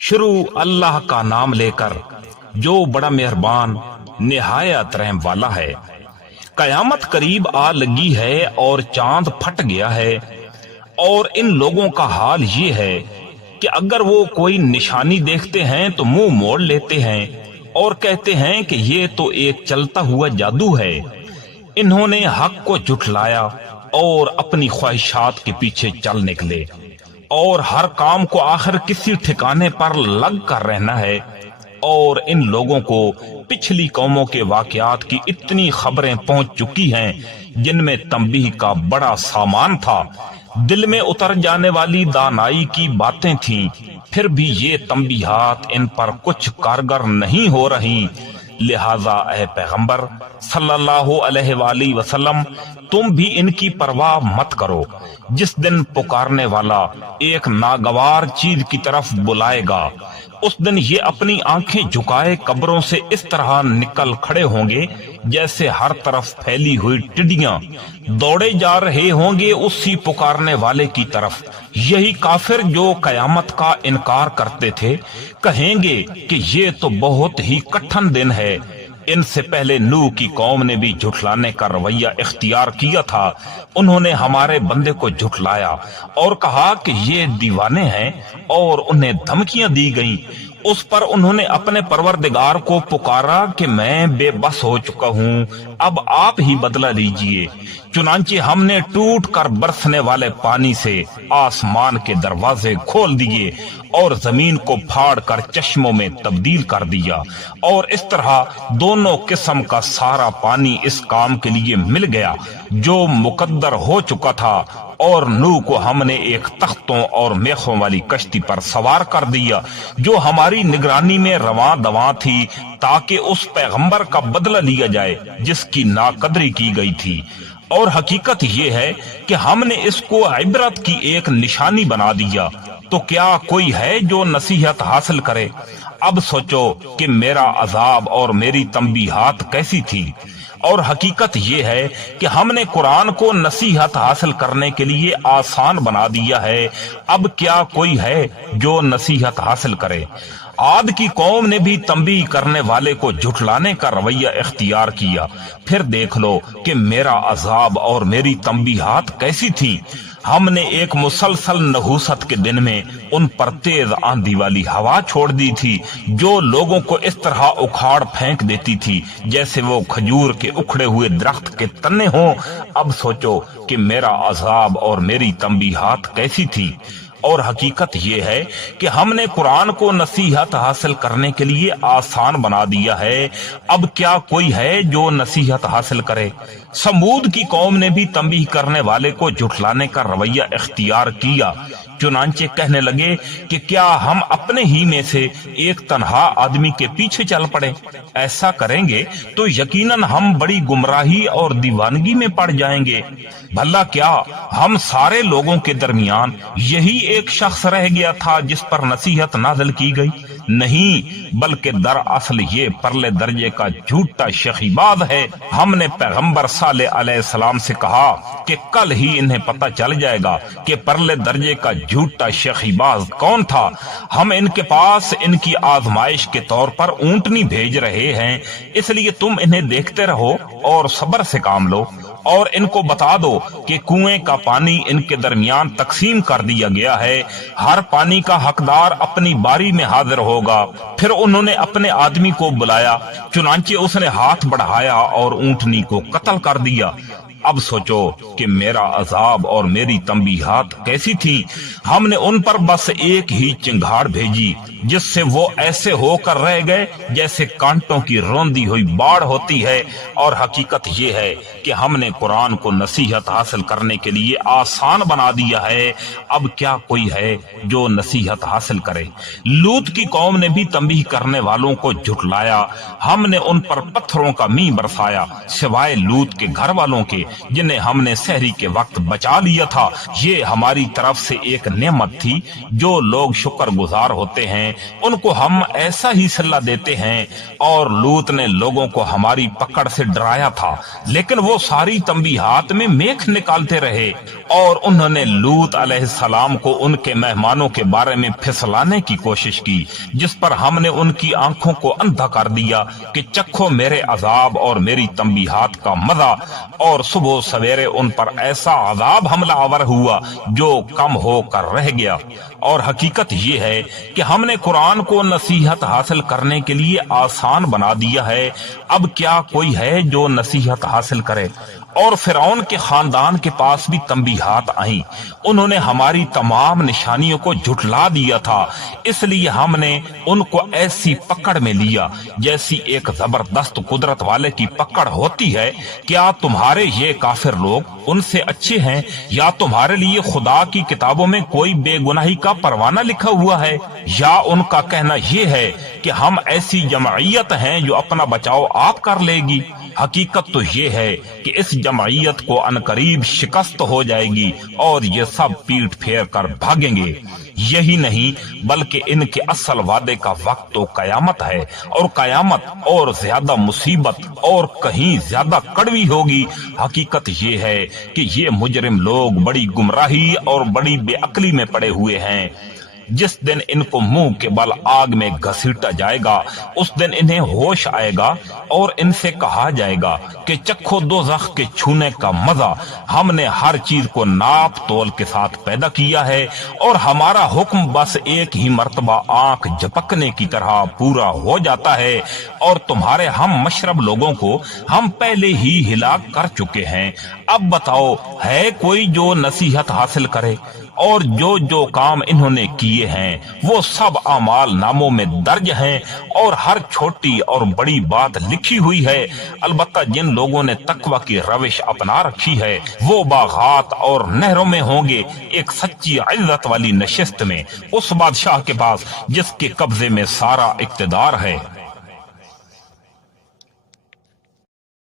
शुरू अल्लाह का नाम लेकर जो बड़ा मेहरबान निहायत रहम वाला है। कयामत करीब आ लगी है और चांद फट गया है। और इन लोगों का हाल ये है कि अगर वो कोई निशानी देखते हैं तो मुंह मोड़ लेते हैं और कहते हैं कि ये तो एक चलता हुआ जादू है। इन्होंने हक को झुठलाया और अपनी ख्वाहिशात के पीछे चल निकले, और हर काम को आखिर किसी ठिकाने पर लग कर रहना है। और इन लोगों को पिछली कौमों के वाकयात की इतनी खबरें पहुंच चुकी हैं जिनमें तंबीह का बड़ा सामान था, दिल में उतर जाने वाली दानाई की बातें थीं, फिर भी ये तंबीहात इन पर कुछ कारगर नहीं हो रही। लिहाजा ए पैगंबर सल्लल्लाहु अलैहि वसल्लम, तुम भी इनकी परवाह मत करो। जिस दिन पुकारने वाला एक नागवार चीज की तरफ बुलाएगा, उस दिन ये अपनी आंखें झुकाए कब्रों से इस तरह निकल खड़े होंगे जैसे हर तरफ फैली हुई टिड्डियां दौड़े जा रहे होंगे उसी पुकारने वाले की तरफ। यही काफिर जो कयामत का इनकार करते थे कहेंगे कि ये तो बहुत ही कठिन दिन है। इनसे पहले नूह की कौम ने भी झुठलाने का रवैया इख्तियार किया था। उन्होंने हमारे बंदे को झुठलाया और कहा कि ये दीवाने हैं, और उन्हें धमकियां दी गईं। उस पर उन्होंने अपने परवरदिगार को पुकारा कि मैं बेबस हो चुका हूँ, अब आप ही बदला लीजिए। चुनांचे हमने टूट कर बरसने वाले पानी से आसमान के दरवाजे खोल दिए और जमीन को फाड़ कर चश्मों में तब्दील कर दिया, और इस तरह दोनों किस्म का सारा पानी इस काम के लिए मिल गया जो मुकद्दर हो चुका था। और नूह को हमने एक तख्तों और मेखों वाली कश्ती पर सवार कर दिया जो हमारी निगरानी में रवां दवां थी, ताकि उस पैगंबर का बदला लिया जाए जिसकी नाकदरी की गई थी। और हकीकत ये है कि हमने इसको इबरत की एक निशानी बना दिया, तो क्या कोई है जो नसीहत हासिल करे? अब सोचो कि मेरा अजाब और मेरी तंबीहात कैसी थी। और हकीकत ये है कि हमने कुरान को नसीहत हासिल करने के लिए आसान बना दिया है। अब क्या कोई है जो नसीहत हासिल करे? आद की कौम ने भी तंबीह करने वाले को झुठलाने का रवैया इख्तियार किया। फिर देख लो कि मेरा अजाब और मेरी तंबीहात कैसी थी। हमने एक मुसलसल नहूसत के दिन में उन पर तेज आंधी वाली हवा छोड़ दी थी जो लोगों को इस तरह उखाड़ फेंक देती थी जैसे वो खजूर के उखड़े हुए दरख्त के तने हों। अब सोचो कि मेरा अजाब और मेरी तंबीहात कैसी थी। और हकीकत ये है कि हमने कुरान को नसीहत हासिल करने के लिए आसान बना दिया है। अब क्या कोई है जो नसीहत हासिल करे? समूद की कौम ने भी तंबीह करने वाले को झुठलाने का रवैया इख्तियार किया। चुनांचे कहने लगे कि क्या हम अपने ही में से एक तन्हा आदमी के पीछे चल पड़े? ऐसा करेंगे तो यकीनन हम बड़ी गुमराही और दीवानगी में पड़ जाएंगे। भला क्या हम सारे लोगों के दरमियान यही एक शख्स रह गया था जिस पर नसीहत नाज़िल की गई? नहीं, बल्कि दरअसल ये परले दर्जे का झूठा शकीबाज है। हमने पैगंबर सालेह अलैहिस्सलाम से कहा कि कल ही इन्हें पता चल जाएगा कि परले दर्जे का झूठा शकीबाज कौन था। हम इनके पास इनकी आजमाइश के तौर पर ऊंटनी भेज रहे हैं, इसलिए तुम इन्हें देखते रहो और सब्र से काम लो। और इनको बता दो कि कुएं का पानी इनके दरमियान तकसीम कर दिया गया है। हर पानी का हकदार अपनी बारी में हाजिर होगा। फिर उन्होंने अपने आदमी को बुलाया, चुनांचे उसने हाथ बढ़ाया और ऊंटनी को कत्ल कर दिया। अब सोचो कि मेरा अजाब और मेरी तंबीहात कैसी थी। हमने उन पर बस एक ही चिंगाड़ भेजी जिससे वो ऐसे होकर रह गए जैसे कांटों की रौंदी हुई बाढ़ होती है। और हकीकत ये है कि हमने कुरान को नसीहत हासिल करने के लिए आसान बना दिया है। अब क्या कोई है जो नसीहत हासिल करे? लूत की कौम ने भी तंबीह करने वालों को झुठलाया। हमने उन पर पत्थरों का मींह बरसाया, सिवाय लूत के घर वालों के जिन्हें हमने सहरी के वक्त बचा लिया था। ये हमारी तरफ से एक नेमत थी जो लोग शुक्रगुजार होते हैं ہیں ان کو ہم ایسا ہی صلہ دیتے ہیں، اور لوط نے لوگوں کو ہماری پکڑ سے ڈرایا تھا لیکن وہ ساری تنبیہات میں میخ نکالتے رہے، اور انہوں نے لوط علیہ السلام کو ان کے مہمانوں کے بارے میں پھسلانے کی کوشش کی، جس پر ہم نے ان کی آنکھوں کو اندھا کر دیا کہ چکھو میرے عذاب اور میری تنبیہات کا مزہ، اور صبح سویرے ان پر ایسا عذاب حملہ آور ہوا جو کم ہو کر رہ گیا۔ اور حقیقت یہ ہے کہ ہم نے قرآن کو نصیحت حاصل کرنے کے لیے آسان بنا دیا ہے، اب کیا کوئی ہے جو نصیحت حاصل کرے؟ اور فرعون کے خاندان کے پاس بھی تنبیہات آئیں، انہوں نے ہماری تمام نشانیوں کو جھٹلا دیا تھا، اس لیے ہم نے ان کو ایسی پکڑ میں لیا جیسی ایک زبردست قدرت والے کی پکڑ ہوتی ہے۔ کیا تمہارے یہ کافر لوگ ان سے اچھے ہیں، یا تمہارے لیے خدا کی کتابوں میں کوئی بے گناہی کا پروانہ لکھا ہوا ہے؟ یا ان کا کہنا یہ ہے کہ ہم ایسی جمعیت ہیں جو اپنا بچاؤ آپ کر لے گی؟ حقیقت تو یہ ہے کہ اس جمعیت کو عنقریب شکست ہو جائے گی اور یہ سب پیٹ پھیر کر بھاگیں گے۔ یہی نہیں بلکہ ان کے اصل وعدے کا وقت تو قیامت ہے، اور قیامت اور زیادہ مصیبت اور کہیں زیادہ کڑوی ہوگی۔ حقیقت یہ ہے کہ یہ مجرم لوگ بڑی گمراہی اور بڑی بے عقلی میں پڑے ہوئے ہیں۔ جس دن ان کو منہ کے بل آگ میں گھسیٹا جائے گا اس دن انہیں ہوش آئے گا، اور ان سے کہا جائے گا کہ چکھو دوزخ کے چھونے کا مزہ، ہم نے ہر چیز کو ناپ تول کے ساتھ پیدا کیا ہے، اور ہمارا حکم بس ایک ہی مرتبہ آنکھ جھپکنے کی طرح پورا ہو جاتا ہے، اور تمہارے ہم مشرب لوگوں کو ہم پہلے ہی ہلاک کر چکے ہیں۔ اب بتاؤ ہے کوئی جو نصیحت حاصل کرے؟ اور جو کام انہوں نے کیے ہیں وہ سب اعمال ناموں میں درج ہیں، اور ہر چھوٹی اور بڑی بات لکھی ہوئی ہے۔ البتہ جن لوگوں نے تقوی کی روش اپنا رکھی ہے وہ باغات اور نہروں میں ہوں گے، ایک سچی عزت والی نشست میں، اس بادشاہ کے پاس جس کے قبضے میں سارا اقتدار ہے۔